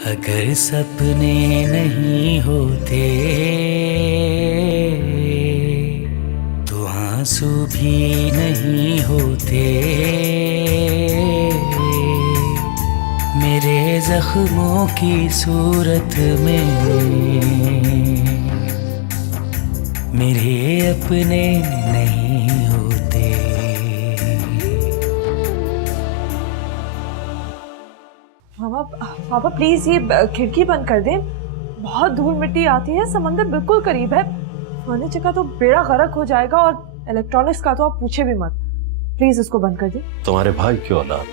अगर सपने नहीं होते तो आंसू भी नहीं होते। मेरे जख्मों की सूरत में मेरे अपने नहीं होते। पापा पापा प्लीज ये खिड़की बंद कर दें। बहुत धूल मिट्टी आती है, समंदर बिल्कुल करीब है। फर्नीचर का तो बेड़ा गर्क हो जाएगा और इलेक्ट्रॉनिक्स का तो आप पूछे भी मत। प्लीज उसको बंद कर दें। तुम्हारे भाई की औलाद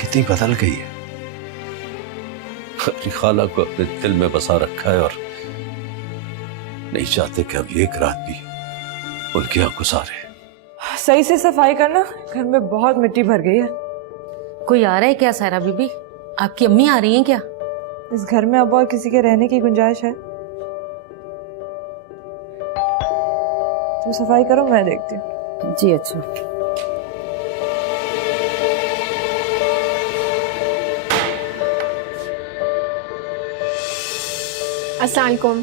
कितनी बदल गई है। अपनी खाला को अपने दिल में बसा रखा है और नहीं चाहते कि अब एक रात भी उनकी यहाँ गुजारे। सही से सफाई करना, घर में बहुत मिट्टी भर गई है। कोई आ रहा है क्या सायरा बीबी? आपकी अम्मी आ रही हैं क्या? इस घर में अब और किसी के रहने की गुंजाइश है? तुम सफाई करो, मैं देखती हूँ। जी अच्छा। अस्सलाम वालेकुम।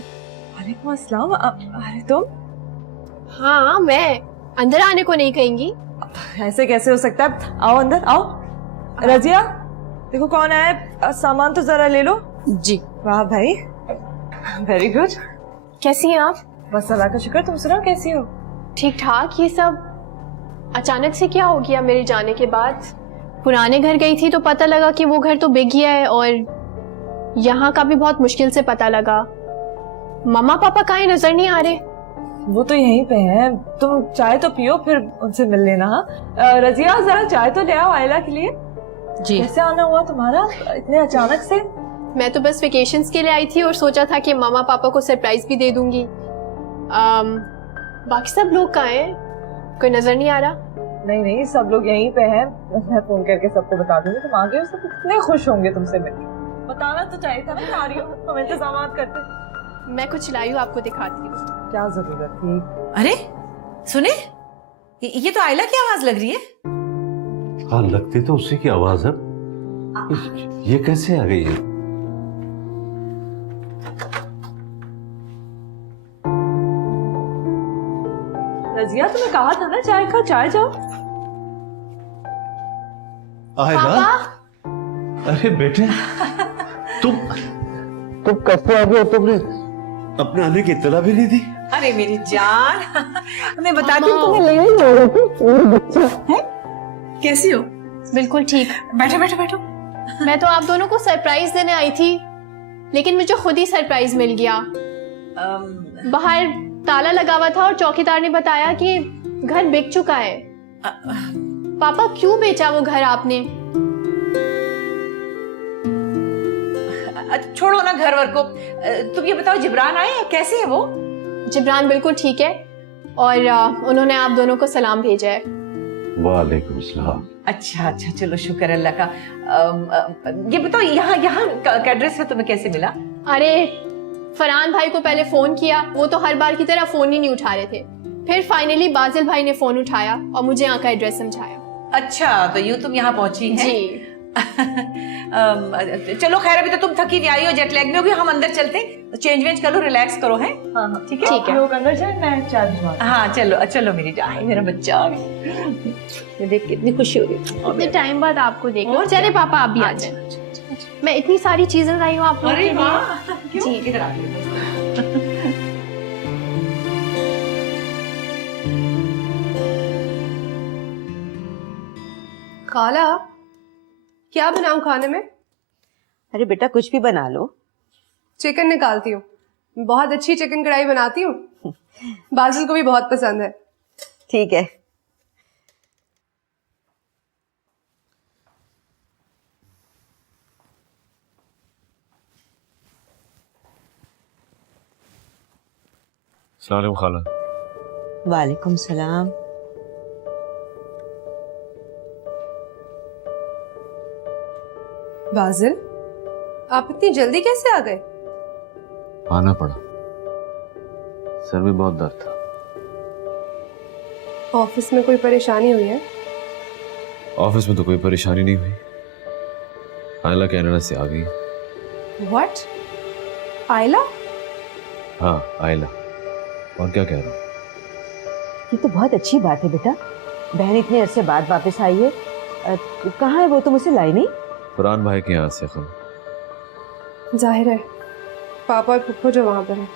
वालेकुम अस्सलाम। अरे तुम? हाँ, मैं अंदर आने को नहीं कहेंगी? ऐसे कैसे हो सकता है? आओ अंदर आओ। रजिया देखो कौन आया, सामान तो जरा ले लो। जी। वाह भाई, वेरी गुड। कैसी हैं आप? बस अल्लाह का शुक्र, तुम सुनाओ कैसी हो? ठीक ठाक। ये सब अचानक से क्या हो गया मेरे जाने के बाद? पुराने घर गई थी तो पता लगा कि वो घर तो बिक गया है और यहाँ का भी बहुत मुश्किल से पता लगा। मम्मा पापा कहीं नजर नहीं आ रहे। वो तो यहीं पे हैं। तुम चाय तो पियो, फिर उनसे मिल लेना। हाँ रजिया जरा चाय तो ले आओ आयला के लिए। जी। कैसे आना हुआ तुम्हारा इतने अचानक से? मैं तो बस वेकेशंस के लिए आई थी और सोचा था कि मामा पापा को सरप्राइज भी दे दूंगी। बाकी सब लोग कहाँ हैं? कोई नजर नहीं आ रहा। नहीं नहीं, सब लोग यहीं पे हैं। मैं फोन करके सबको बता दूंगी तुम आ गए हो। सब कितने खुश होंगे तुमसे मिलकर। बताना तो चाहिए था ना आ रही हो, हम इंतजाम करते। मैं कुछ लाई हूँ, आपको दिखाती हूँ। क्या जरूरत थी? अरे सुने, ये तो आयला की आवाज लग रही है। हाँ लगती तो उसी की आवाज है। ये कैसे आ गई है? रजिया तुम्हें कहा था ना चाय खाओ, चाय जाओ। आयला, अरे बेटे तुम कैसे आ गए हो? तुमने अपने आने की इत्तला भी नहीं दी? अरे मेरी जान, मैं बताती हूँ तुम्हें। ले और बच्चा है? कैसी हो? बिल्कुल ठीक। बैठो बैठो बैठो। मैं तो आप दोनों को सरप्राइज देने आई थी, लेकिन मुझे खुद ही सरप्राइज मिल गया। बाहर ताला लगा हुआ था और चौकीदार ने बताया कि घर बिक चुका है। पापा क्यों बेचा वो घर आपने? छोड़ो ना घर वर को। तुम ये बताओ जिब्रान आए, कैसे है वो? जिब्रान बिल्कुल ठीक है और उन्होंने आप दोनों को सलाम भेजा है। वालेकुम सलाम। अच्छा अच्छा, चलो शुक्र अल्लाह का। ये बताओ यहाँ यहाँ का एड्रेस है, तुम्हें कैसे मिला? अरे फरहान भाई को पहले फोन किया, वो तो हर बार की तरह फोन ही नहीं उठा रहे थे। फिर फाइनली बाजिल भाई ने फोन उठाया और मुझे यहाँ का एड्रेस समझाया। अच्छा, तो यूँ तुम यहाँ पहुंची हैं? जी। चलो खैर, अभी तो तुम थकी भी आई हो, जेट लैग में होगी। हम अंदर चलते, चेंज वेंज करो, रिलैक्स करो। है हाँ हाँ ठीक है ठीक है। लोग अंदर जाए, मैं चाय भिजवा। हाँ चलो चलो मेरी जान, मेरा बच्चा आ गया। देख कितनी खुशी हो रही है। इतने टाइम बाद आपको देखा। और चले क्या? पापा आप भी आ अच्छा, जाए। मैं इतनी सारी चीजें लाई हूँ आप लोगों के लिए। जी जी। इधर आ जाओ। खाला, क्या बनाऊं खाने में? अरे बेटा कुछ भी बना लो। चिकन निकालती हूँ। बहुत अच्छी चिकन कढ़ाई बनाती हूँ। बाजिल को भी बहुत पसंद है। ठीक है। अस्सलाम वालेकुम खाला। वालेकुम सलाम। बाजिल, आप इतनी जल्दी कैसे आ गए? आना पड़ा, सर में बहुत दर्द था। ऑफिस में कोई परेशानी हुई है? ऑफिस में तो कोई परेशानी नहीं हुई, आयला कनाडा से आ गई। व्हाट? आयला? हाँ आयला। और क्या कह रहा हूँ? ये तो बहुत अच्छी बात है बेटा, बहन इतने अरसे बाद वापस आई है। कहाँ है वो, तुम उसे लाई नहीं? फरहान भाई के यहाँ से खबर। जाहिर है पापा और फुप्पो जो वहां पर है।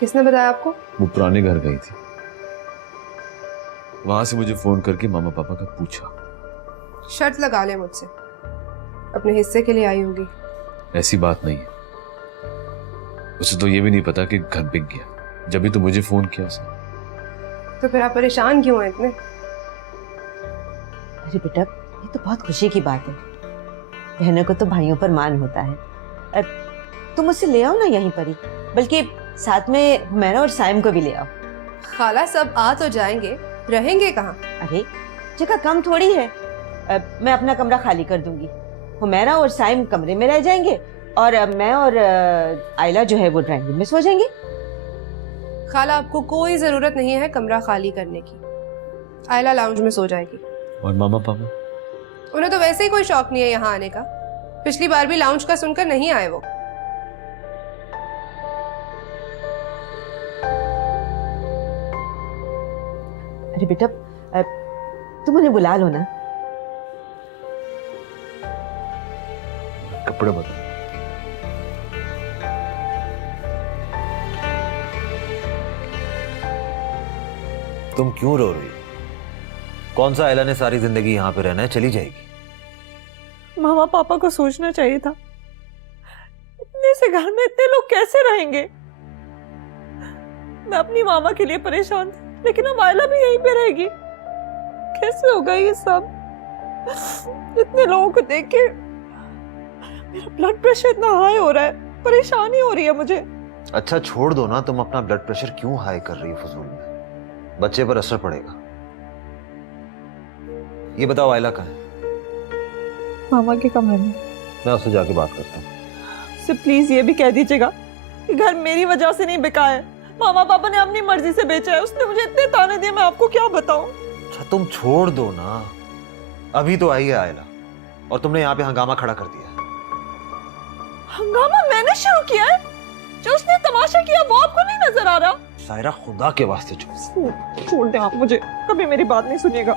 किसने बताया आपको? वो पुराने घर गई थी, वहां से मुझे फोन करके मामा पापा का पूछा। शर्त लगा ले मुझसे, अपने हिस्से के लिए आई होगी। ऐसी बात नहीं है, उसे तो ये भी नहीं पता कि घर बिक गया, जब भी तो मुझे फोन किया उसने। तो फिर आप परेशान क्यों हैं इतने? अरे बेटा ये तो बहुत खुशी की बात है, बहनों को तो भाइयों पर मान होता है। तुम उसे ले आओ ना यहीं पर ही, बल्कि साथ में हुमैरा और साइम को भी ले आओ। खाला सब आ तो जाएंगे, रहेंगे कहाँ? अरे जगह कम थोड़ी है, मैं अपना कमरा खाली कर दूंगी, हुमैरा और साइम कमरे में रह जाएंगे और मैं और आयला जो है वो ड्राइंग रूम में सो जाएंगे। खाला आपको कोई जरूरत नहीं है कमरा खाली करने की, आयला लाउंज में सो जाएगी। और मामा पापा? उन्हें तो वैसे ही कोई शौक नहीं है यहाँ आने का, पिछली बार भी लाउंज का सुनकर नहीं आए वो। अरे बेटा तुम उन्हें बुला लो ना। कपड़े बदल। तुम क्यों रो रही हो? कौन सा आयला ने सारी जिंदगी यहाँ पे रहना है, चली जाएगी। मामा पापा को सोचना चाहिए था, इतने से घर में इतने लोग कैसे रहेंगे। मैं अपनी मामा के लिए परेशान थी, लेकिन अब आयला भी यहीं पे रहेगी। कैसे होगा ये सब? इतने लोगों को देख के मेरा ब्लड प्रेशर इतना हाई हो रहा है, परेशानी हो रही है मुझे। अच्छा छोड़ दो ना, तुम अपना ब्लड प्रेशर क्यों हाई कर रही हो फजूल में, बच्चे पर असर पड़ेगा। ये बताओ आयला कहाँ है? मामा के कमरे में। मैं उससे जाके बात करता हूँ। से प्लीज ये भी कह दीजिएगा कि घर मेरी वजह से नहीं बिका है, मामा पापा ने अपनी मर्जी से बेचा है। उसने मुझे इतने ताने दिए, मैं आपको क्या बताऊं। अच्छा तुम छोड़ दो ना, अभी तो आई है आयला और तुमने यहाँ पे हंगामा खड़ा कर दिया। हंगामा मैंने शुरू किया है? जो उसने तमाशा किया वो आपको नहीं नजर आ रहा? सायरा खुदा के वास्ते छोड़ दे आप मुझे, कभी मेरी बात नहीं सुनिएगा।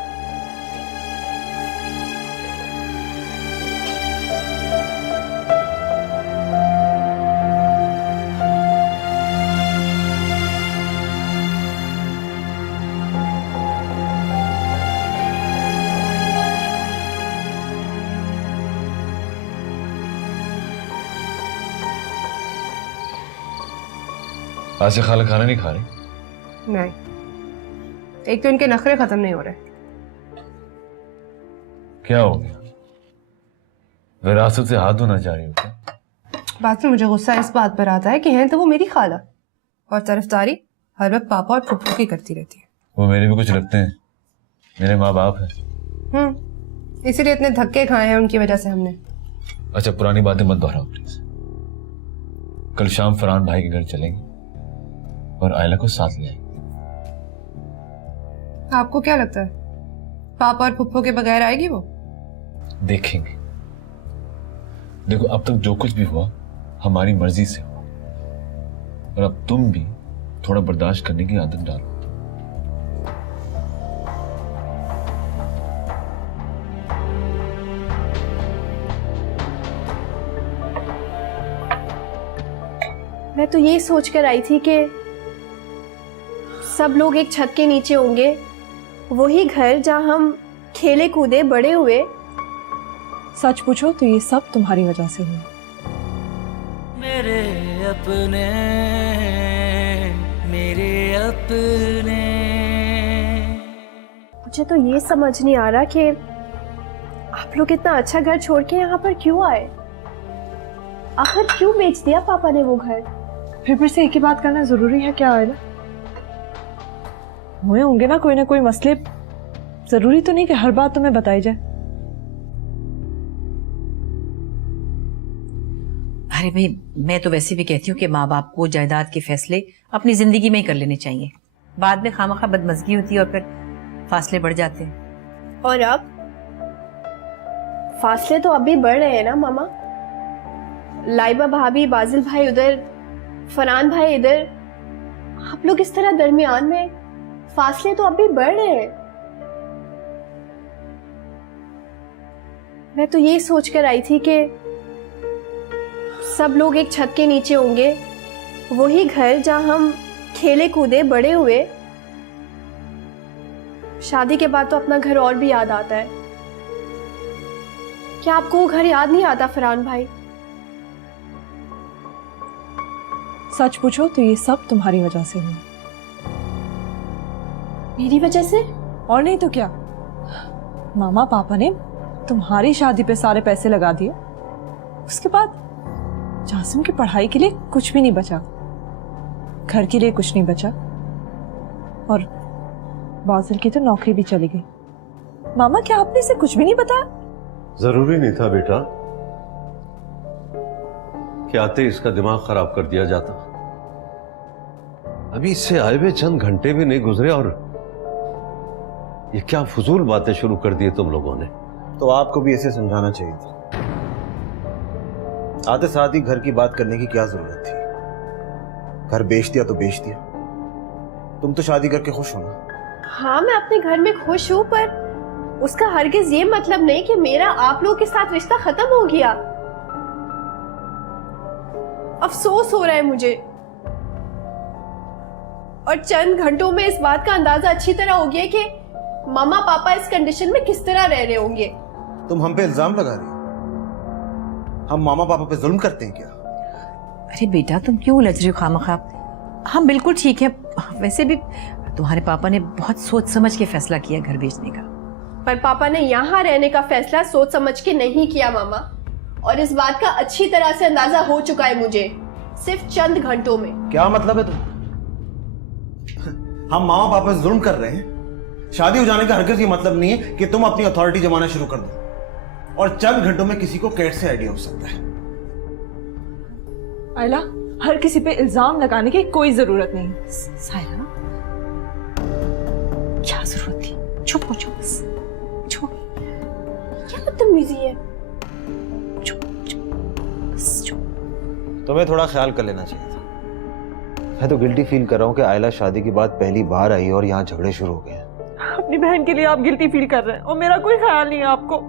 आज से खाला खाना नहीं खा रही? नहीं, एक तो इनके नखरे खत्म नहीं हो रहे। क्या हो गया? विरासत से हाथ धोना चाह रही हो क्या? बात में मुझे गुस्सा इस बात पर आता है कि हैं तो वो मेरी खाला, और तरफदारी हर वक्त पापा और फुप्पो की करती रहती है। वो मेरे भी कुछ लगते हैं, मेरे माँ बाप हैं। इसीलिए इतने धक्के खाए हैं उनकी वजह से हमने। अच्छा पुरानी बातें मत दोहराओ प्लीज। कल शाम फरहान भाई के घर चलेंगे और आयला को साथ ले आएंगे। आपको क्या लगता है पापा और फुप्पो के बगैर आएगी वो? देखेंगे। देखो अब तक जो कुछ भी हुआ हमारी मर्जी से हुआ, और अब तुम भी थोड़ा बर्दाश्त करने की आदत डालो। मैं तो ये सोच कर आई थी कि सब लोग एक छत के नीचे होंगे, वही घर जहाँ हम खेले कूदे बड़े हुए। सच पूछो तो ये सब तुम्हारी वजह से हुआ। मेरे अपने, मेरे अपने। मुझे तो ये समझ नहीं आ रहा कि आप लोग इतना अच्छा घर छोड़ के यहाँ पर क्यों आए। आखिर क्यों बेच दिया पापा ने वो घर? फिर से एक ही बात करना जरूरी है क्या आयला? हुए होंगे ना कोई मसले, जरूरी तो नहीं कि हर बात तुम्हें बताई जाए। अरे भाई मैं तो वैसे भी कहती हूँ कि माँ बाप को जायदाद के फैसले अपनी जिंदगी में ही कर लेने चाहिए, बाद में खामखा बदमजगी होती है और फिर फासले बढ़ जाते हैं। और अब फासले तो अभी बढ़ रहे हैं ना मामा। लाइबा भाभी, बाजिल भाई उधर, फरहान भाई इधर, आप लोग इस तरह दरमियान में, फासले तो अभी बढ़ रहे हैं। मैं तो यही सोच कर आई थी कि सब लोग एक छत के नीचे होंगे, वही घर जहां हम खेले कूदे बड़े हुए। शादी के बाद तो अपना घर और भी याद आता है। क्या आपको वो घर याद नहीं आता फरहान भाई? सच पूछो तो ये सब तुम्हारी वजह से हुआ। मेरी वजह से? और नहीं तो क्या, मामा पापा ने तुम्हारी शादी पे सारे पैसे लगा दिए। उसके बाद जासिम की पढ़ाई के लिए कुछ भी नहीं बचा, घर के लिए कुछ नहीं बचा, और बाजिल की तो नौकरी भी चली गई। मामा क्या आपने इसे कुछ भी नहीं बताया? जरूरी नहीं था बेटा कि आते इसका दिमाग खराब कर दिया जाता। अभी इससे आए हुए चंद घंटे भी नहीं गुजरे और ये क्या फजूल बातें शुरू कर दी तुम लोगों ने। तो आपको भी ऐसे समझाना चाहिए था। आते साथ ही घर की बात करने की क्या जरूरत थी? घर बेच दिया तो बेच दिया। तुम तो शादी करके खुश हो ना? हाँ, मैं अपने घर में खुश हूँ, पर उसका हरगिज ये मतलब नहीं कि मेरा आप लोग के साथ रिश्ता खत्म हो गया। अफसोस हो रहा है मुझे, और चंद घंटों में इस बात का अंदाजा अच्छी तरह हो गया कि मामा पापा इस कंडीशन में किस तरह रह रहे होंगे। तुम हम पे इल्जाम लगा रही हो? हम मामा पापा पे जुल्म करते हैं क्या? अरे बेटा, तुम क्यों उलझ रही हो खामखा? हम बिल्कुल ठीक है। वैसे भी तुम्हारे पापा ने बहुत सोच समझ के फैसला किया घर बेचने का। पर पापा ने यहाँ रहने का फैसला सोच समझ के नहीं किया मामा, और इस बात का अच्छी तरह से अंदाजा हो चुका है मुझे सिर्फ चंद घंटों में। क्या मतलब है तुम? हम मामा पापा से जुल्म कर रहे हैं? शादी हो जाने का हरगिज़ ये मतलब नहीं है कि तुम अपनी अथॉरिटी जमाना शुरू कर दो, और चंद घंटों में किसी को कैसे आइडिया हो सकता है। आयला, हर किसी पे इल्जाम लगाने की कोई जरूरत नहीं। सायरा, क्या जरूरत थी? चुप हो, चुप बस, चुप। क्या बदतमीजी है? चुप चुप बस चुप। तुम्हें थोड़ा ख्याल कर लेना चाहिए था। मैं तो गिल्टी फील कर रहा हूँ कि आयला शादी के बाद पहली बार आई और यहाँ झगड़े शुरू हो गए। अपनी बहन के लिए आप गिल्टी फील कर रहे हैं, और मेरा कोई ख्याल नहीं है आपको।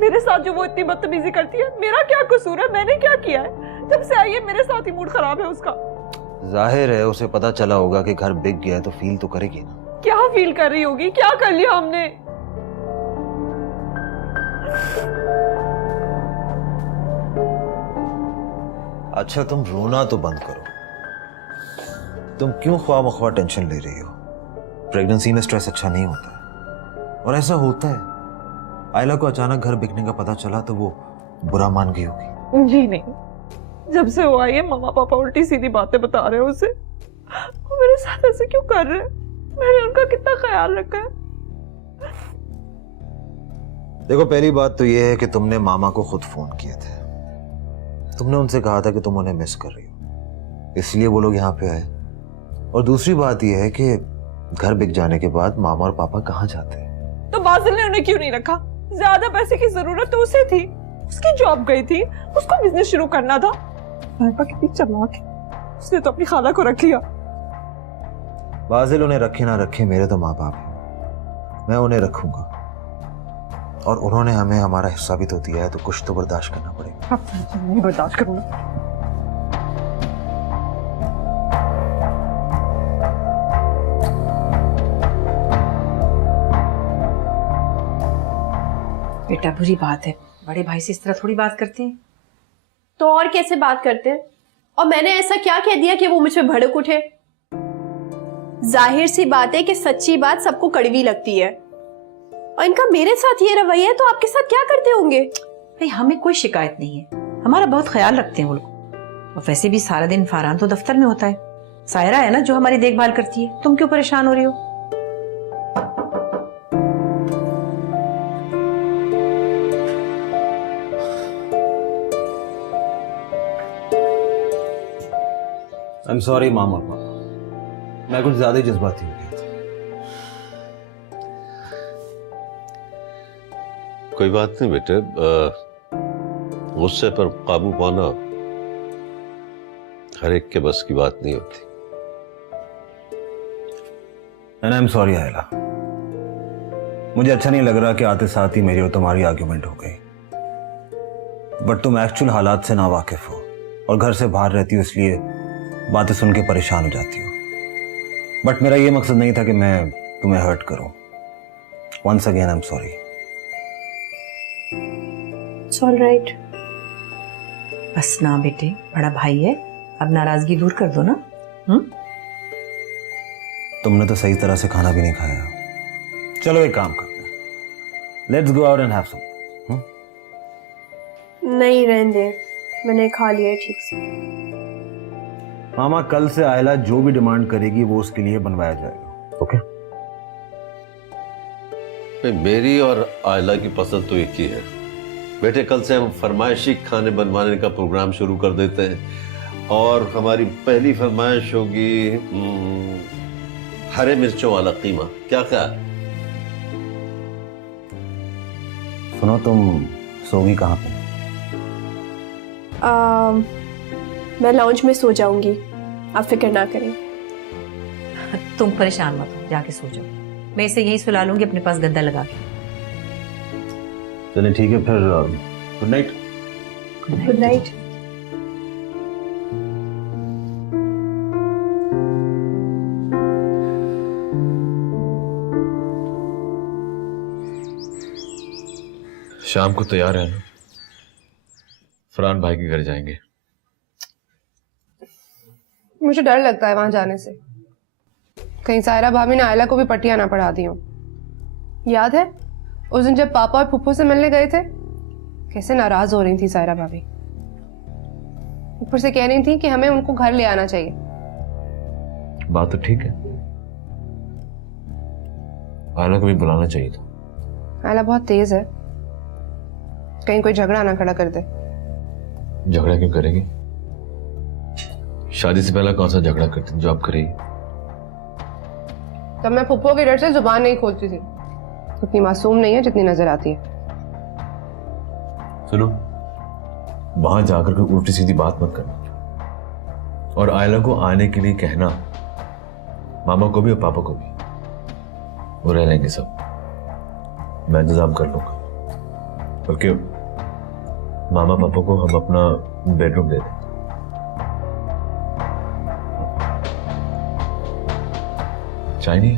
मेरे साथ जो वो इतनी बदतमीजी करती है, मेरा क्या कसूर है? मैंने क्या किया है? जब से आई है मेरे साथ ही मूड खराब है उसका। जाहिर है उसे पता चला होगा कि घर बिक गया है तो फील तो करेगी ना। क्या फील कर रही होगी? क्या कर लिया हमने? अच्छा, तुम रोना तो बंद करो। तुम क्यों ख्वाह मख्वाह टेंशन ले रही हो? प्रेगनेंसी में स्ट्रेस अच्छा नहीं होता है, और ऐसा होता है। आयला को अचानक घर बिकने का पता चला तो वो बुरा मान गई होगी। जी नहीं, जब से वो आई है मामा पापा उल्टी सीधी बातें बता रहे हैं उसे। वो मेरे साथ ऐसे क्यों कर रहे हैं? मैंने उनका कितना ख्याल रखा है। देखो, पहली बात तो ये है कि तुमने मामा को खुद फोन किए थे। तुमने उनसे कहा था कि तुम उन्हें मिस कर रही हो, इसलिए वो लोग यहाँ पे आए। और दूसरी बात यह है कि घर बिक जाने के बाद मामा और पापा कहाँ जाते हैं? तो बाजिल ने उन्हें क्यों नहीं रखा? ज्यादा पैसे की जरूरत तो उसे थी, उसकी जॉब गई थी, उसको बिजनेस शुरू करना था। पापा कितनी चालाक है, उसने तो अपनी खाला को रख लिया। बाजिल उन्हें रखे ना रखे, मेरे तो माँ बाप हैं, मैं उन्हें रखूंगा। और उन्होंने हमें हमारा हिस्सा भी तो दिया है, तो कुछ तो बर्दाश्त करना पड़ेगा। नहीं बर्दाश्त करूंगा। बेटा, बुरी बात है, बड़े भाई से इस तरह थोड़ी बात करते हैं। तो और कैसे बात करते हैं? और मैंने ऐसा क्या कह दिया कि वो मुझ पे भड़क उठे? जाहिर सी बात है कि सच्ची बात सबको कड़वी लगती है, और इनका मेरे साथ ये रवैया है तो आपके साथ क्या करते होंगे? भाई, हमें कोई शिकायत नहीं है, हमारा बहुत ख्याल रखते हैं वो लोग। और वैसे भी सारा दिन फरहान तो दफ्तर में होता है, सायरा है ना जो हमारी देखभाल करती है। तुम क्यों परेशान हो रही हो? आई एम सॉरी मामा पापा, मैं कुछ ज्यादा ही जज्बाती हो गया था। कोई बात नहीं बेटे, गुस्से पर काबू पाना हर एक के बस की बात नहीं होती। एंड आई एम सॉरी आयला, मुझे अच्छा नहीं लग रहा कि आते साथ ही मेरी और तुम्हारी आर्ग्यूमेंट हो गई, बट तुम एक्चुअल हालात से ना वाकिफ हो और घर से बाहर रहती हो, इसलिए बातें सुन के परेशान हो जाती हो। बट मेरा ये मकसद नहीं था कि मैं तुम्हें हर्ट करूं। Once again I am sorry. It's all right. बस ना बेटे, बड़ा भाई है, अब नाराजगी दूर कर दो ना। तुमने तो सही तरह से खाना भी नहीं खाया। चलो एक काम करते हैं, let's go out and have some. नहीं रहने दे, मैंने खा लिया है ठीक से। मामा, कल से आयला जो भी डिमांड करेगी वो उसके लिए बनवाया जाएगा। ओके? मेरी और आयला की पसंद तो एक ही है बेटे। कल से हम फरमाइशी खाने बनवाने का प्रोग्राम शुरू कर देते हैं और हमारी पहली फरमाइश होगी हरे मिर्चों वाला कीमा। क्या ख्याल? सुनो, तुम सोगी कहाँ पे? मैं लॉन्च में सो जाऊंगी, आप फिक्र ना करें। तुम परेशान मत हो, जाके सो जाओ, मैं इसे यहीं सुला लूंगी अपने पास गद्दा लगा के। चलिए ठीक है फिर, गुड नाइट। Good night. शाम को तैयार है ना? फरहान भाई के घर जाएंगे। मुझे डर लगता है वहां जाने से, कहीं सायरा भाभी ने आयला को भी पट्टियां ना पढ़ा दी हो। याद है उस दिन जब पापा और फुप्पो से मिलने गए थे, कैसे नाराज हो रही थी सायरा भाभी। ऊपर से कह रही थी कि हमें उनको घर ले आना चाहिए। बात तो ठीक है, आयला को भी बुलाना चाहिए था। आयला बहुत तेज है, कहीं कोई झगड़ा ना खड़ा कर दे। झगड़ा क्यों करेगी? शादी से पहले कौन सा झगड़ा करती थी जो आप करेगी? तब मैं फुप्पो के डर से जुबान नहीं खोलती थी। उतनी मासूम नहीं है जितनी नजर आती है। सुनो, वहां जाकर कोई उल्टी सीधी बात मत करना, और आयला को आने के लिए कहना, मामा को भी और पापा को भी। वो रह लेंगे सब, मैं इंतजाम कर लूंगा। बल्कि मामा पापा को हम अपना बेडरूम दे दें। चाय नहीं?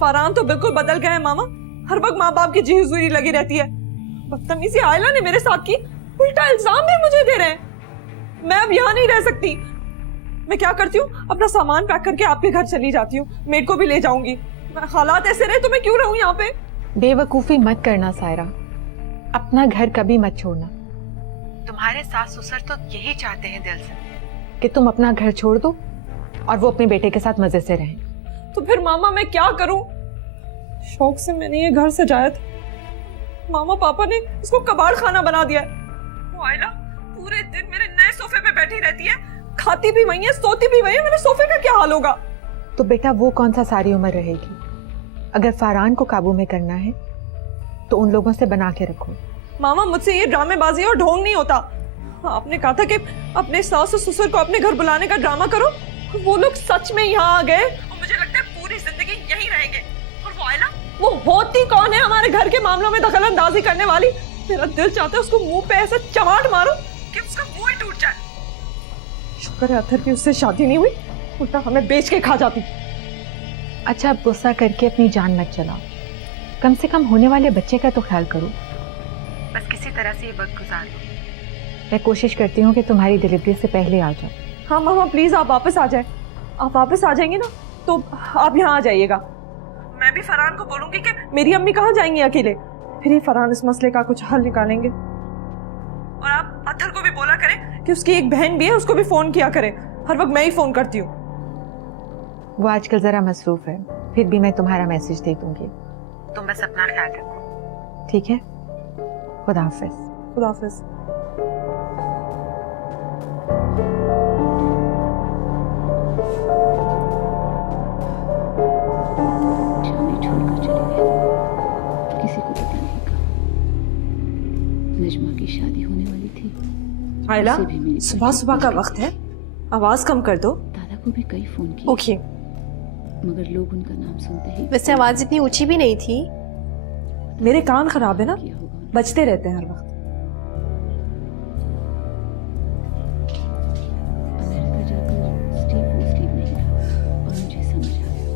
फरहान तो बिल्कुल बदल गए हैं मामा, हर वक्त माँ बाप की जी हुजूरी लगी रहती है। बदतमीजी आयला ने मेरे साथ की, उल्टा इल्जाम भी मुझे दे रहे हैं। मैं अब यहाँ नहीं रह सकती। मैं क्या करती हूँ, अपना सामान पैक करके आपके घर चली जाती हूँ, मेड को भी ले जाऊंगी। हालात ऐसे रहे तो मैं क्यों रहूं यहाँ पे? बेवकूफी मत करना सायरा, अपना घर कभी मत छोड़ना। तुम्हारे सास ससुर तो यही चाहते हैं दिल से कि तुम अपना घर छोड़ दो और वो अपने बेटे के साथ मजे से रहें। तो फिर मामा मैं क्या करूं? शौक से मैंने ये घर सजाया था, मामा पापा ने इसको कबाड़ खाना बना दिया। वो आयला पूरे दिन मेरे नए सोफे पे बैठी रहती है, खाती भी वही है, सोती भी वही है। मेरे सोफे का क्या हाल होगा? तो बेटा वो कौन सा सारी उम्र रहेगी? अगर फरहान को काबू में करना है तो उन लोगों से बना के रखो। मामा मुझसे ये ड्रामेबाजी और ढोंग नहीं होता। आपने कहा था कि अपने सास और ससुर को अपने घर बुलाने का ड्रामा करो, वो लोग सच में यहाँ आ गए और मुझे लगता है पूरी जिंदगी यहीं रहेंगे। और वो आयला, वो होती कौन है हमारे घर के मामलों में दखल अंदाजी करने वाली? मेरा दिल चाहता है उसको मुंह पे ऐसे चमाट मारो कि उसका मुंह ही टूट जाए। शुक्र है अथर की उससे शादी नहीं हुई, उल्टा हमें बेच के खा जाती। अच्छा, अब गुस्सा करके अपनी जान मत चलाओ, कम से कम होने वाले बच्चे का तो ख्याल करो। बस किसी तरह से ये वक्त गुजार दो। मैं कोशिश करती हूँ कि तुम्हारी डिलीवरी से पहले आ जाओ। हाँ मामा प्लीज आप वापस आ जाए। आप वापस आ जाएंगे ना तो आप यहाँ आ जाइएगा। मैं भी फरहान को बोलूंगी कि मेरी अम्मी कहाँ जाएंगी अकेले, फिर ही फरहान इस मसले का कुछ हल निकालेंगे। और आप अथर को भी बोला करें कि उसकी एक बहन भी है, उसको भी फोन किया करे। हर वक्त मैं ही फोन करती हूँ। वो आजकल जरा मसरूफ है, फिर भी मैं तुम्हारा मैसेज दे दूंगी। तुम बस अपना ख्याल रखो, ठीक है? खुदा हाफिज। खुदा हाफिज। शादी होने वाली थी। आयला, उसे भी मेरी सुबह सुबह का वक्त है, आवाज कम कर दो। दादा को भी कई फोन किए ओके। मगर लोग उनका नाम सुनते ही वैसे आवाज इतनी ऊंची भी नहीं थी। मेरे कान खराब है ना, किया होगा उन्होंने। बजते रहते हैं हर वक्त। अमेरिका जाकर स्टीव वो स्टीव नहीं रहा और मुझे समझ आ गया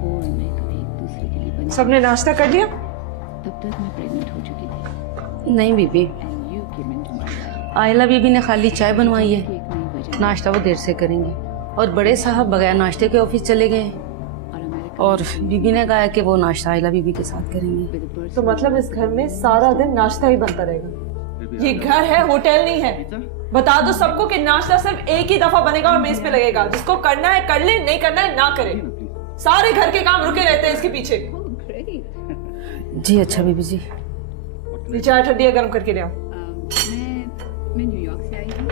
वो और मैं कभी एक दूसरे के लिए बने। सबने नाश्ता कर लिया? तब तक मैं प्रेग्नेंट हो चुकी थी। नहीं बीबी, And you came into my life. आयला बीबी ने खाली चाय बनवाई है, एक नई वजह नाश्ता वो देर से करेंगी। और बड़े साहब बगैर नाश्ते के ऑफिस चले गए हैं और अमेरिका और बीबी ने कहा कि वो नाश्ता आयला बीबी के साथ करेंगी। with a birth तो मतलब इस घर में सारा दिन नाश्ता ही बनता रहेगा? ये घर है, होटल नहीं है। बता दो सबको कि नाश्ता सिर्फ एक ही दफा बनेगा और मेज पे लगेगा। जिसको करना है कर ले, नहीं करना है ना करे। सारे घर के काम रुके रहते हैं इसके पीछे। जी अच्छा बीबी जी। ये चाय ठंडी है, गर्म करके ले आओ। मैं न्यूयॉर्क से आई हूँ।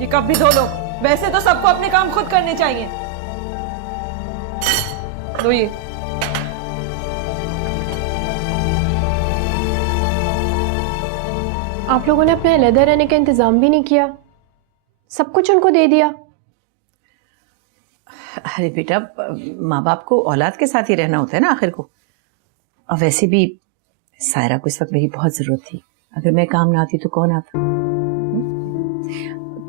ये कप भी धो लो। वैसे तो सबको अपने काम खुद करने चाहिए। लो ये। आप लोगों ने अपने अलहदा रहने का इंतजाम भी नहीं किया, सब कुछ उनको दे दिया। अरे बेटा, माँ बाप को औलाद के साथ ही रहना होता है ना आखिर को। और वैसे भी सायरा को इस वक्त मेरी बहुत जरूरत थी। अगर मैं काम ना आती तो कौन आता?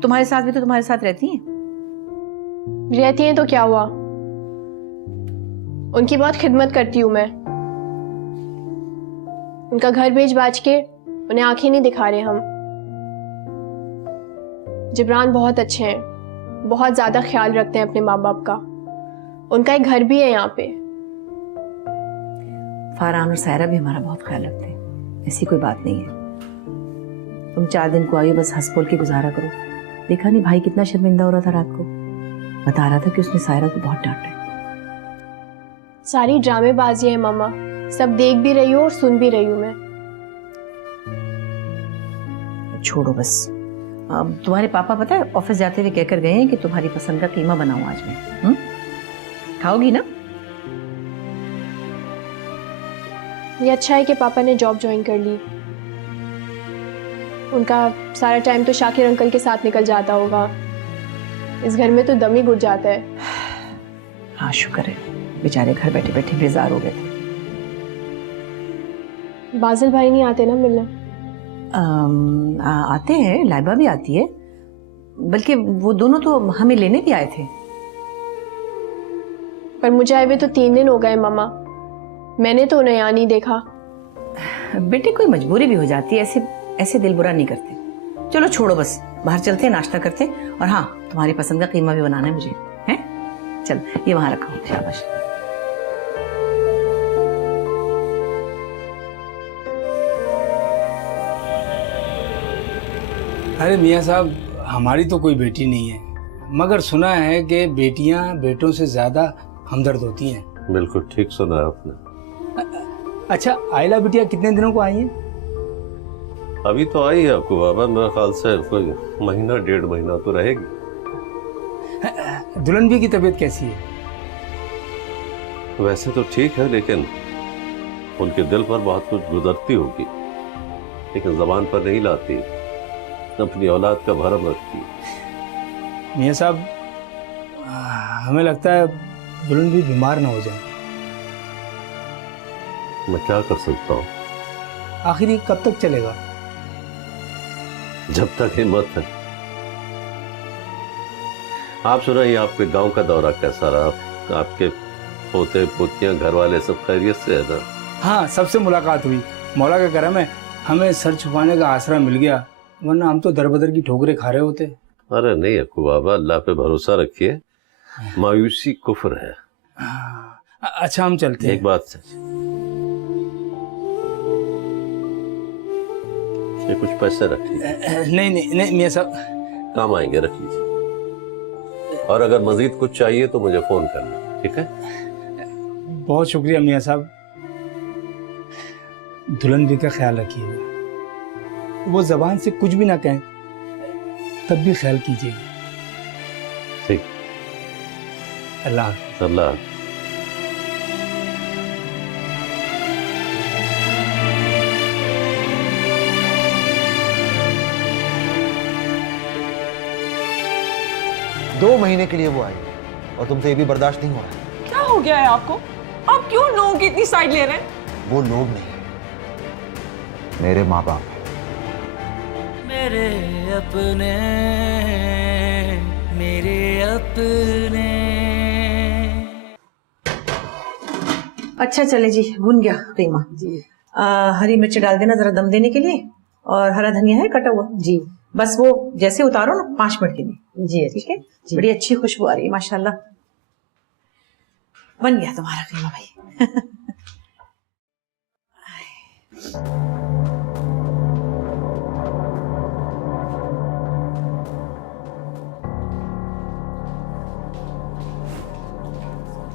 तुम्हारे साथ भी तो तुम्हारे साथ रहती हैं। रहती हैं तो क्या हुआ, उनकी बहुत खिदमत करती हूँ मैं। उनका घर बेच बाज के उन्हें आंखें नहीं दिखा रहे हम। जिब्रान बहुत अच्छे हैं, बहुत ज्यादा ख्याल रखते हैं अपने माँ बाप का। उनका एक घर भी है यहाँ पे। फारहान और सायरा भी हमारा बहुत ख्याल रखते हैं, ऐसी कोई बात नहीं है। तुम 4 दिन को आई हो, बस हंस बोल के गुजारा करो। देखा नहीं भाई कितना शर्मिंदा हो रहा था रात को, बता रहा था कि उसने सायरा को बहुत डांटा है। सारी ड्रामेबाजी है मामा, सब देख भी रही हूँ और सुन भी रही हूँ मैं। छोड़ो बस। अब तुम्हारे पापा पता है ऑफिस जाते हुए कहकर गए हैं कि तुम्हारी पसंद का कीमा बनाऊं आज मैं। खाओगी ना? ये अच्छा है कि पापा ने जॉब ज्वाइन कर ली। उनका सारा टाइम तो शाकिर अंकल के साथ निकल जाता होगा। इस घर में तो दम ही घुट जाता है। हाँ शुक्र है, बेचारे घर बैठे बैठे बेजार हो गए थे। बाजिल भाई नहीं आते ना मिलने? आते हैं, लाइबा भी आती है, बल्कि वो दोनों तो हमें लेने भी आए थे। पर मुझे आए हुए तो 3 दिन हो गए मामा, मैंने तो उन्हें यहाँ नहीं देखा। बेटे कोई मजबूरी भी हो जाती है, ऐसे दिल बुरा नहीं करते। चलो छोड़ो बस, बाहर चलते हैं, नाश्ता करते हैं। और हाँ, तुम्हारी पसंद का कीमा भी बनाना है मुझे, हैं? चल ये वहां रखो, शाबाश। अरे मियाँ साहब, हमारी तो कोई बेटी नहीं है, मगर सुना है कि बेटियां बेटों से ज्यादा हमदर्द होती हैं। बिल्कुल ठीक सुना आपने। अच्छा, आयला बिटिया कितने दिनों को आई है? अभी तो आई है आपको बाबा, मेरे ख्याल से कोई महीना 1.5 महीना तो रहेगी। दुल्हन भी की तबीयत कैसी है? वैसे तो ठीक है, लेकिन उनके दिल पर बहुत कुछ गुजरती होगी, लेकिन जबान पर नहीं लाती, अपनी औलाद का भरम रखती। मियाँ साहब, हमें लगता है दुल्हन भी बीमार ना हो जाए। मैं क्या कर सकता हूँ? आखिर ये कब तक चलेगा? जब तक हिम्मत है। आप सुनाइए, आपके गांव का दौरा कैसा रहा? आपके पोते पोतियां घर वाले सब खैरियत से है ना? हाँ, सबसे मुलाकात हुई, मौला का करम है, हमें सर छुपाने का आसरा मिल गया, वरना हम तो दरबदर की ठोकरें खा रहे होते। अरे नहीं अक्कू बाबा, अल्लाह पे भरोसा रखिए, मायूसी कुफ्र है। अच्छा हम चलते हैं। एक बात सच, ये कुछ पैसे रख लीजिए। नहीं नहीं नहीं मियाँ साहब, काम आएंगे, रख लीजिए। और अगर मजीद कुछ चाहिए तो मुझे फोन करना, ठीक है? बहुत शुक्रिया मियाँ साहब। दुल्हन भी का ख्याल रखिएगा, वो जबान से कुछ भी ना कहें तब भी ख्याल कीजिएगा। ठीक। अल्लाह हाफ़िज़। अल्लाह। दो महीने के लिए वो आई और तुमसे ये भी बर्दाश्त नहीं हो रहा है। क्या हो गया है आपको? आप क्यों लोगों की इतनी साइड ले रहे हैं? वो लोग नहीं, मेरे माँ बाप हैं। मेरे अपने, मेरे अपने। अच्छा चले जी, भुन गया कीमा जी। हरी मिर्च डाल देना जरा दम देने के लिए, और हरा धनिया है कटा हुआ जी। बस वो जैसे उतारो ना 5 मिनट के लिए जी, ठीक है जी। बड़ी अच्छी खुशबू आ रही है माशाल्लाह। बन गया तुम्हारा कीमा भाई।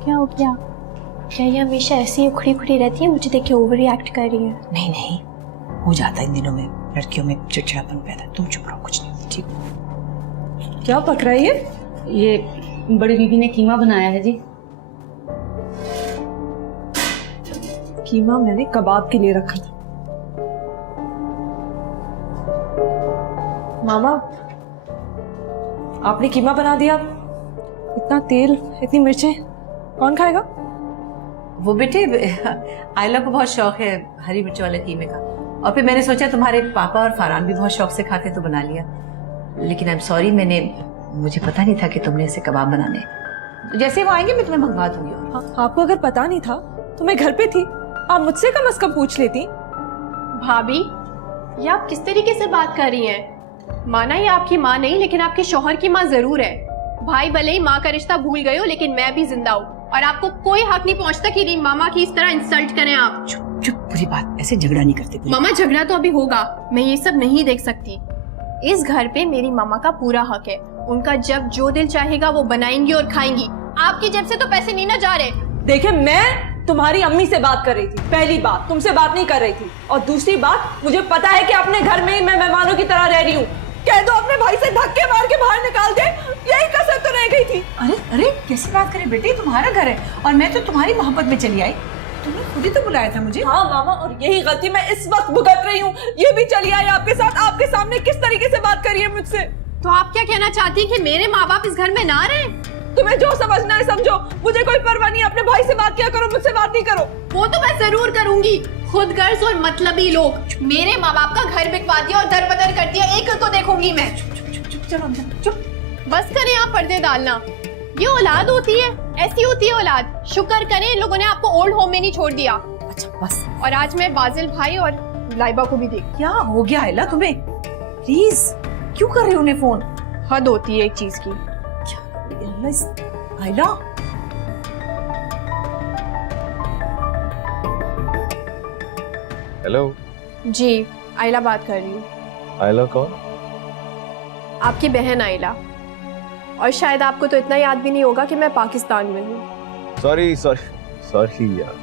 क्या हो गया? क्या ये हमेशा ऐसी ही उखड़ी उखड़ी रहती है? मुझे देख के ओवर रिएक्ट कर रही है। नहीं नहीं, हो जाता है इन दिनों में लड़कियों में चिड़चिड़ापन पैदा। तुम चुप रहो, कुछ नहीं ठीक। क्या पक रहा है ये बड़ी बीबी ने कीमा बनाया है जी। कीमा मैंने कबाब के लिए रखा था। मामा, आपने कीमा बना दिया, इतना तेल इतनी मिर्चें कौन खाएगा? वो बेटे आयला को बहुत शौक है हरी मिर्च वाले कीमे का, और फिर मैंने सोचा तुम्हारे पापा और फरहान भी बहुत शौक से खाते तो बना लिया। लेकिन आई एम सॉरी, मुझे पता नहीं था कि तुमने ऐसे कबाब बनाने। जैसे वो आएंगे मैं तुम्हें मंगवा दूंगी। और आपको अगर पता नहीं था तो मैं घर पे थी, आप मुझसे कम से कम पूछ लेती। भाभी, ये आप किस तरीके से बात कर रही हैं? माना ये आपकी माँ नहीं, लेकिन आपके शौहर की माँ जरूर है। भाई भले ही माँ का रिश्ता भूल गए हो, लेकिन मैं भी जिंदा हूँ, और आपको कोई हक नहीं पहुँचता कि मेरी मामा की इस तरह इंसल्ट करें आप। चुप चुप, बुरी बात, ऐसे झगड़ा नहीं करते। मामा, झगड़ा तो अभी होगा, मैं ये सब नहीं देख सकती। इस घर पे मेरी मामा का पूरा हक है, उनका जब जो दिल चाहेगा वो बनाएंगी और खाएंगी। आपकी जेब से तो पैसे नहीं ना जा रहे। देखिए, मैं तुम्हारी अम्मी से बात कर रही थी, पहली बात तुमसे बात नहीं कर रही थी, और दूसरी बात मुझे पता है कि अपने घर में ही मैं मेहमानों की तरह रह रही हूँ। कह दो अपने भाई से धक्के मार के बाहर निकाल दे, यही कसर तो रह गई थी। अरे अरे, कैसी बात करे बेटे, तुम्हारा घर है और मैं तो तुम्हारी मोहब्बत में चली आई। तुमने खुद ही तो बुलाया था मुझे। हाँ मामा, और यही गलती मैं इस वक्त भुगत रही हूँ। ये भी चली आई आपके साथ, आपके सामने किस तरीके से बात करी है मुझसे। तो आप क्या कहना चाहती हैं कि मेरे माँ बाप इस घर में ना रहे? तुम्हें जो समझना है समझो, मुझे कोई परवाह नहीं। अपने भाई से बात किया करो, मुझसे बात नहीं करो। वो तो मैं जरूर करूंगी। खुदगर्ज और मतलबी लोग मेरे माँ बाप का घर बिकवा दिया और दर बदर कर दिया, एक को देखूंगी मैं। चलो चुप, बस करें आप पर्दे डालना। ये औलाद होती है, ऐसी होती है औलाद। शुक्र करें इन लोगों ने आपको ओल्ड होम में नहीं छोड़ दिया। अच्छा बस। और आज मैं बाजिल भाई और लाइबा को भी देख। क्या हो गया आयला तुम्हें? प्लीज क्यों कर रही हो उन्हें फोन? हद होती है एक चीज की। आयला, हेलो जी, आयला बात कर रही हूँ। आयला कौन? आपकी बहन आयला। और शायद आपको तो इतना याद भी नहीं होगा कि मैं पाकिस्तान में हूँ। सॉरी यार,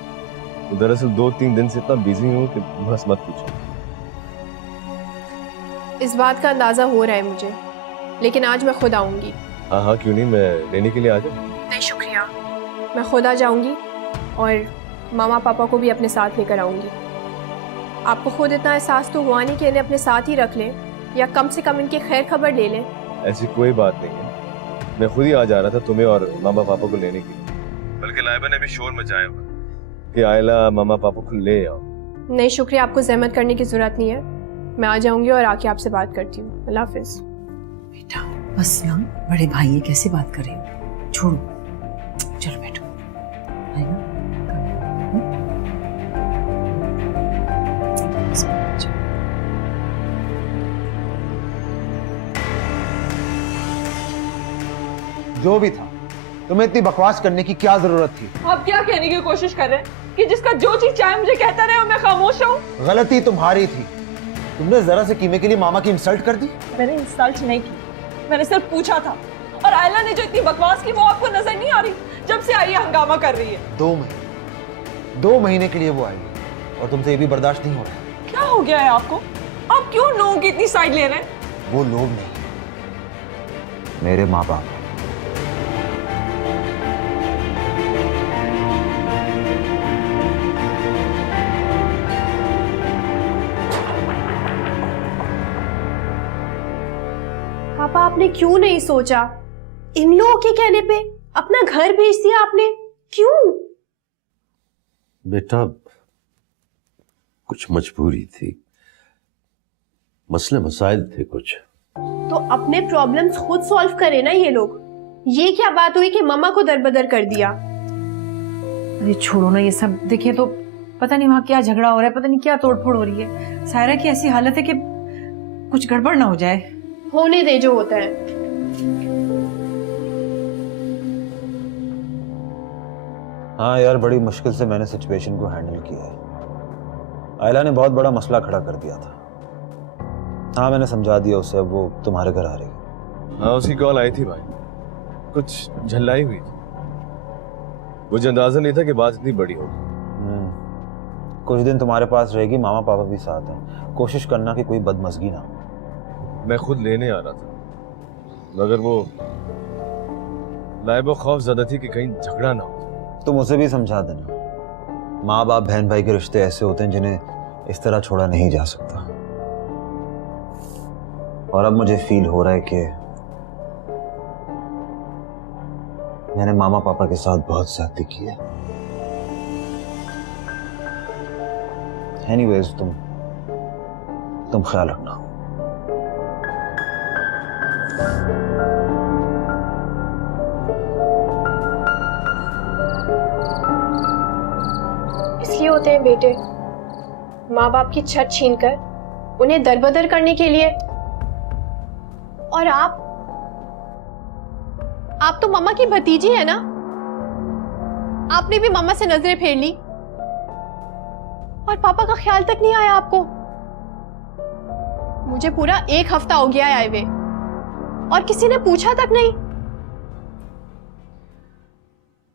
दरअसल 2-3 दिन से इतना बिजी हूँ कि बस मत पूछो। इस बात का अंदाजा हो रहा है मुझे, लेकिन आज मैं खुद आऊंगी। हाँ, क्यों नहीं, मैं लेने के लिए आ जाऊँ। नहीं शुक्रिया, मैं खुद आ जाऊंगी और मामा पापा को भी अपने साथ लेकर आऊंगी। आपको खुद इतना एहसास तो हुआ नहीं कि इन्हें अपने साथ ही रख लें, या कम से कम इनकी खैर खबर ले लें। ऐसी कोई बात नहीं है, मैं खुद ही आ जा रहा था तुम्हें और मामा पापा को लेने के लिए। बल्कि लाइबा ने भी शोर मचाया हुआ कि आयला मामा पापा को ले आओ। नहीं शुक्रिया, आपको जहमत करने की जरूरत नहीं है। मैं आ जाऊंगी और आके आपसे बात करती हूँ। अल्लाह हाफिज। बेटा बस ना, बड़े भाई ये कैसे बात कर रहे हो, छोड़ो, चलो बैठो। जो भी था, तुम्हें इतनी बकवास करने की क्या जरूरत थी? आप क्या कहने की कोशिश कर रहे हैं कि जिसका जो चीज चाहे मुझे कहता रहे और मैं खामोश रहूं? गलती तुम्हारी थी, तुमने जरा से कीमे के लिए मामा की इंसल्ट कर दी। मैंने इंसल्ट नहीं की, मैंने सिर्फ पूछा था। और आयला ने जो इतनी बकवास की वो आपको नजर नहीं आ रही? जब से आई है हंगामा कर रही है। 2 महीने 2 महीने के लिए वो आएगी और तुमसे ये भी बर्दाश्त नहीं हो रहा। क्या हो गया है आपको? आप क्यों लोगों की इतनी साइड ले रहे हैं? वो लोग नहीं, मेरे माँ बाप। पापा आपने क्यों नहीं सोचा? इन लोगों के कहने पे अपना घर बेच दिया आपने, क्यों? बेटा कुछ मजबूरी थी, मसले मसाइल थे कुछ। तो अपने प्रॉब्लम्स खुद सॉल्व करे ना ये लोग। ये क्या बात हुई कि मम्मा को दरबदर कर दिया? अरे छोड़ो ना ये सब। देखिए तो पता नहीं वहाँ क्या झगड़ा हो रहा है, पता नहीं क्या तोड़फोड़ हो रही है। सायरा की ऐसी हालत है कि कुछ गड़बड़ ना हो जाए। होने दे जो होता है। हाँ यार, बड़ी मुश्किल से मैंने सिचुएशन को हैंडल किया है। आयला ने बहुत बड़ा मसला खड़ा कर दिया था। हाँ मैंने समझा दिया उसे, अब वो तुम्हारे घर आ रही है। हाँ उसकी कॉल आई थी भाई, कुछ झल्लाई हुई थी। मुझे अंदाजा नहीं था कि बात इतनी बड़ी होगी। कुछ दिन तुम्हारे पास रहेगी, मामा पापा भी साथ हैं। कोशिश करना कि कोई बदमजगी ना हो। मैं खुद लेने आ रहा था, मगर वो लाइबा खौफ ज्यादा थी कि कहीं झगड़ा ना हो। तुम उसे भी समझा देना। माँ बाप बहन भाई के रिश्ते ऐसे होते हैं जिन्हें इस तरह छोड़ा नहीं जा सकता। और अब मुझे फील हो रहा है कि मैंने मामा पापा के साथ बहुत ज्यादती की है। एनीवेज तुम ख्याल रखना। इसलिए होते हैं बेटे, माँ बाप की छत छीनकर उन्हें दरबदर करने के लिए। और आप तो मम्मा की भतीजी है ना? आपने भी मम्मा से नजरें फेर ली और पापा का ख्याल तक नहीं आया आपको। मुझे पूरा 1 हफ्ता हो गया है आए हुए और किसी ने पूछा तक नहीं।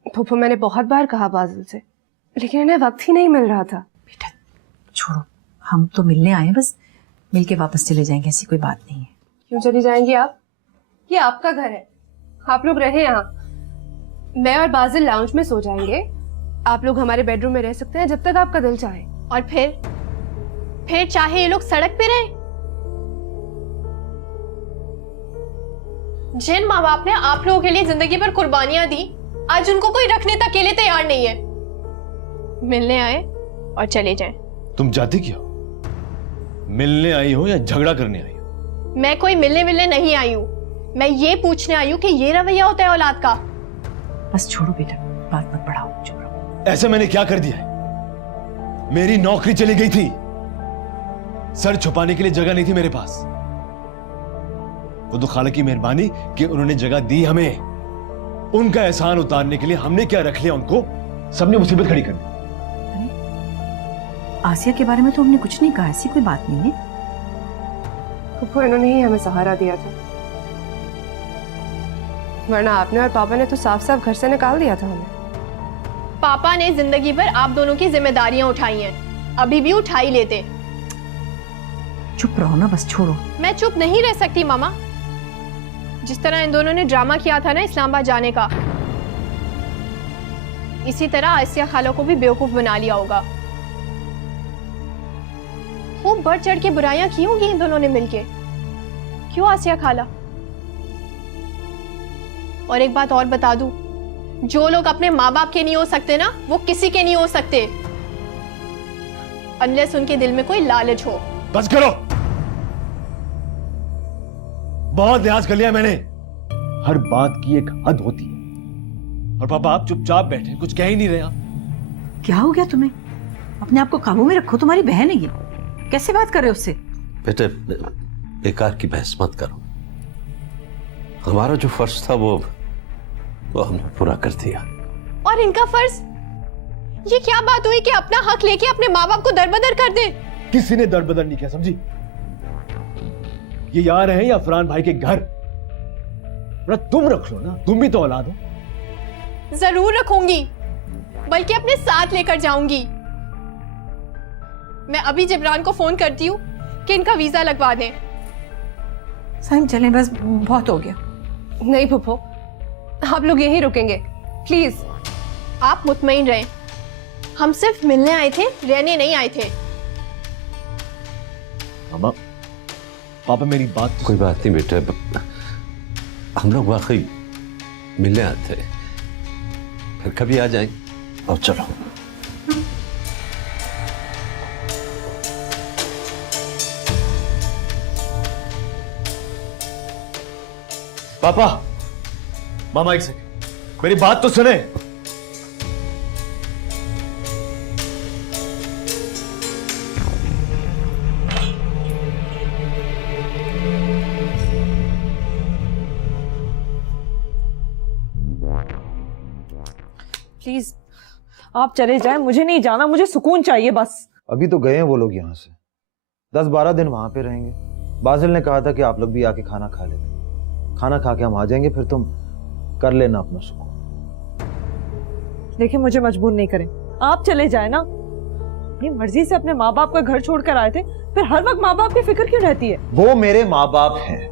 फूफू मैंने बहुत बार कहा बादल से, लेकिन इन्हें वक्त ही नहीं मिल रहा था। बेटा छोड़ो, हम तो मिलने आए हैं, बस मिलके वापस चले जाएंगे, ऐसी कोई बात नहीं है। क्यों चली जाएंगी आप? ये आपका घर है, आप लोग रहे यहाँ। मैं और बाजिल लाउंज में सो जाएंगे, आप लोग हमारे बेडरूम में रह सकते हैं जब तक आपका दिल चाहे। और फिर चाहे ये लोग सड़क पे रहे। जिन माँ बाप ने आप लोगों के लिए जिंदगी भर कुर्बानियां दी, आज उनको कोई रखने तक के लिए तैयार नहीं है। मिलने आए और चले जाएं। तुम चाहती क्या हो? मिलने आई हो या झगड़ा करने आई हो? मैं कोई मिलने नहीं आई हूँ, मैं ये पूछने आई हूँ कि ये रवैया होता है औलाद का। बस छोड़ो बेटा, बात मत बढ़ाओ, चुप रहो। ऐसा मैंने क्या कर दिया है? मेरी नौकरी चली गई थी, सर छुपाने के लिए जगह नहीं थी मेरे पास। वो तो खाला की मेहरबानी कि उन्होंने जगह दी हमें। उनका एहसान उतारने के लिए हमने क्या रख लिया उनको? सबने मुसीबत खड़ी कर दी। आसिया के बारे में तो हमने कुछ नहीं कहा, ऐसी कोई बात नहीं है। फूफू इन्होंने ही हमें सहारा दिया था, वरना आपने और पापा ने तो साफ साफ घर से निकाल दिया था हमें। पापा ने जिंदगी भर आप दोनों की जिम्मेदारियां उठाई हैं, अभी भी उठाई लेते। चुप रहो ना, बस छोड़ो। मैं चुप नहीं रह सकती मामा। जिस तरह इन दोनों ने ड्रामा किया था ना इस्लामाबाद जाने का, इसी तरह आसिया खाला को भी बेवकूफ बना लिया होगा। खूब बढ़ चढ़ के बुराइयां की होंगी इन दोनों ने मिलके। क्यों आसिया खाला? और एक बात और बता दूं, जो लोग अपने माँ बाप के नहीं हो सकते ना, वो किसी के नहीं हो सकते, अनलेस उनके दिल में कोई लालच हो। बस करो, बहुत लिहाज कर लिया मैंने। हर बात की एक हद होती है। और पापा आप चुपचाप बैठे, कुछ कह ही नहीं रहे आप। क्या हो गया तुम्हें? अपने आप को काबू में रखो, तुम्हारी बहन है ये, कैसे बात कर रहे हो उससे? बेटे बेकार की बहस मत करो। हमारा जो फर्ज था वो हमने पूरा कर दिया। और इनका फर्ज? ये क्या बात हुई कि अपना हक लेके अपने माँ बाप को दरबदर कर दे? किसी ने दरबदर नहीं किया, समझी? ये आ रहे हैं या फरहान भाई के घर, तुम रख लो ना, तुम भी तो औलाद हो। जरूर रखूंगी, बल्कि अपने साथ लेकर जाऊंगी। मैं अभी जिब्रान को फोन करती हूँ कि इनका वीजा लगवा दें। साइम चलें, बस बहुत हो गया। नहीं फूफो, आप लोग यहीं रुकेंगे प्लीज। आप मुतमईन रहें, हम सिर्फ मिलने आए थे, रहने नहीं आए थे। मामा, पापा मेरी बात कोई बात नहीं बेटा, हम लोग वाकई मिलने आते हैं, फिर कभी आ जाएंगे। और चलो। पापा, मामा एक सेकंड, मेरी बात तो सुने। प्लीज आप चले जाएं, मुझे नहीं जाना, मुझे सुकून चाहिए बस। अभी तो गए हैं वो लोग यहाँ से, 10-12 दिन वहां पे रहेंगे। बाजिल ने कहा था कि आप लोग भी आके खाना खा लेते, खाना खा के हम आ जाएंगे, फिर तुम कर लेना अपना सुकून। देखिए मुझे मजबूर नहीं करें, आप चले जाए ना। अपनी मर्जी से अपने माँ बाप का घर छोड़ कर आए थे, फिर हर वक्त माँ बाप की फिक्र क्यों रहती है? वो मेरे माँ बाप हैं,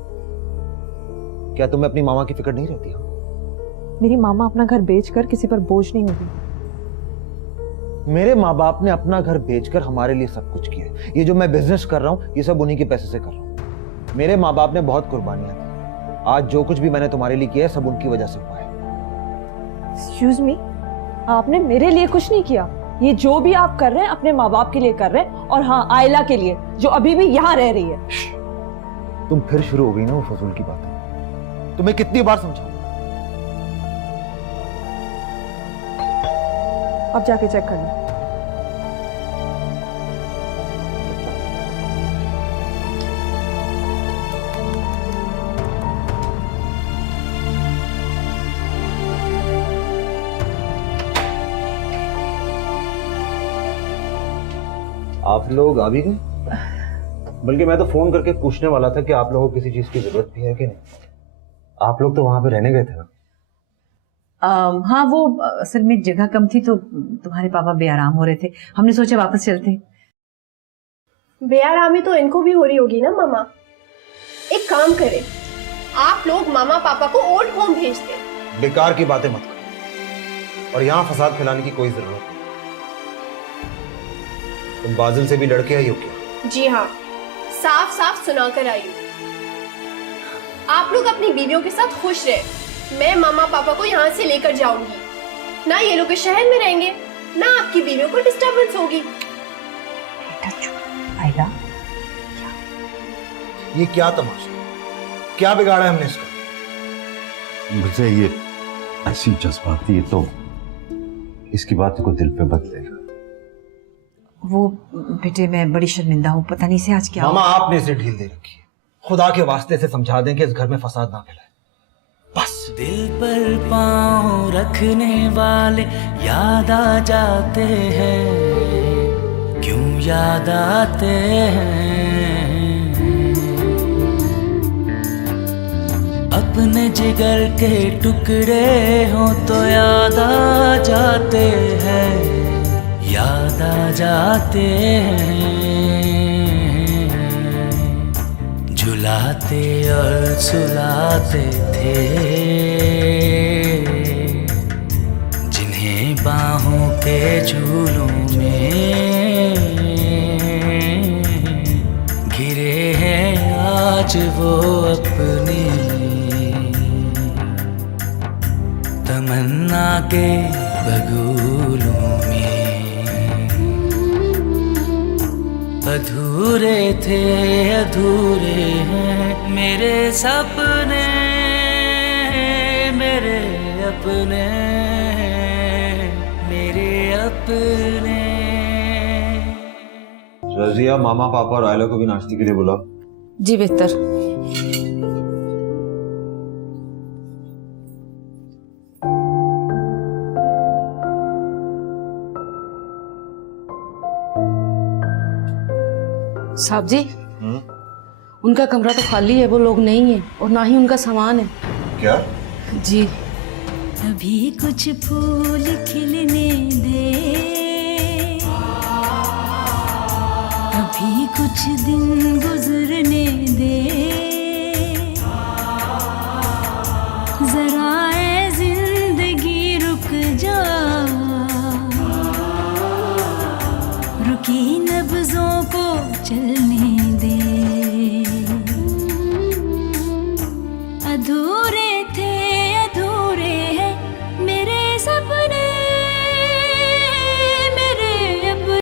क्या तुम्हें अपनी मामा की फिक्र नहीं रहती है? मेरी मामा अपना घर बेचकर किसी पर बोझ नहीं होती। मेरे माँ बाप ने अपना घर बेचकर हमारे लिए सब कुछ किया है। ये जो मैं बिजनेस कर रहा हूँ ये सब उन्हीं के पैसे से कर रहा हूँ। मेरे माँ बाप ने बहुत कुर्बानियां दी, आज जो कुछ भी मैंने तुम्हारे लिए किया है सब उनकी वजह से हुआ है। एक्सक्यूज मी, आपने मेरे लिए कुछ नहीं किया। ये जो भी आप कर रहे हैं अपने माँ बाप के लिए कर रहे हैं, और हाँ आयला के लिए जो अभी भी यहाँ रह रही है। तुम फिर शुरू हो गई ना वो फजूल की बात। तुम्हें कितनी बार समझाऊं? अब जाके चेक कर लो। आप लोग आ भी गए? बल्कि मैं तो फोन करके पूछने वाला था कि आप लोगों को किसी चीज की जरूरत भी है कि नहीं। आप लोग तो वहां पे रहने गए थे ना? हाँ, वो असल में जगह कम थी तो तुम्हारे पापा बेआराम हो रहे थे, हमने सोचा वापस चलते। बेआरामी तो इनको भी हो रही होगी ना मामा। एक काम करें, आप लोग मामा पापा को ओल्ड होम भेज दें। बेकार की बातें मत करो, और यहाँ फसाद फैलाने की कोई जरूरत नहीं। तुम बाजिल से भी लड़के आई हो क्या? जी हाँ, साफ साफ सुना कर आई हूँ। आप लोग अपनी बीवियों के साथ खुश रहे, मैं मामा पापा को यहाँ से लेकर जाऊंगी। ना ये लोग इस शहर में रहेंगे, ना आपकी बीवियों को डिस्टर्बेंस होगी। बेटा चुप, आयला। ये क्या तमाशा, क्या बिगाड़ा है हमने इसका? मुझे ये ऐसी जज्बाती है तो इसकी बात को दिल पे मत लेना। वो बेटे मैं बड़ी शर्मिंदा हूँ, पता नहीं से आज क्या मामा आपने इसे ढील दे रखी है। खुदा के वास्ते से समझा दें कि इस घर में फसाद ना फैलाए बस। दिल पर पाँव रखने वाले याद आ जाते हैं, क्यों याद आते हैं। अपने जिगर के टुकड़े हो तो याद आ जाते हैं, याद आ जाते हैं। झुलाते और सुलाते थे जिन्हें बाहों के झूलों में, घिरे हैं आज वो अपनी तमन्ना के बगुलों में। अधूरे थे अधूरे हैं मेरे सपने, मेरे अपने, मेरे अपने। रजिया, मामा पापा और आयला को भी नाश्ते के लिए बुलाओ। जी बेहतर। साहब जी, उनका कमरा तो खाली है, वो लोग नहीं है और ना ही उनका सामान है। क्या? जी। अभी कुछ फूल खिलने दे, अभी कुछ दिन गुजरने दे, जरा ए जिंदगी रुक जा, रुकी नब्जों को चलने दे, अधूरा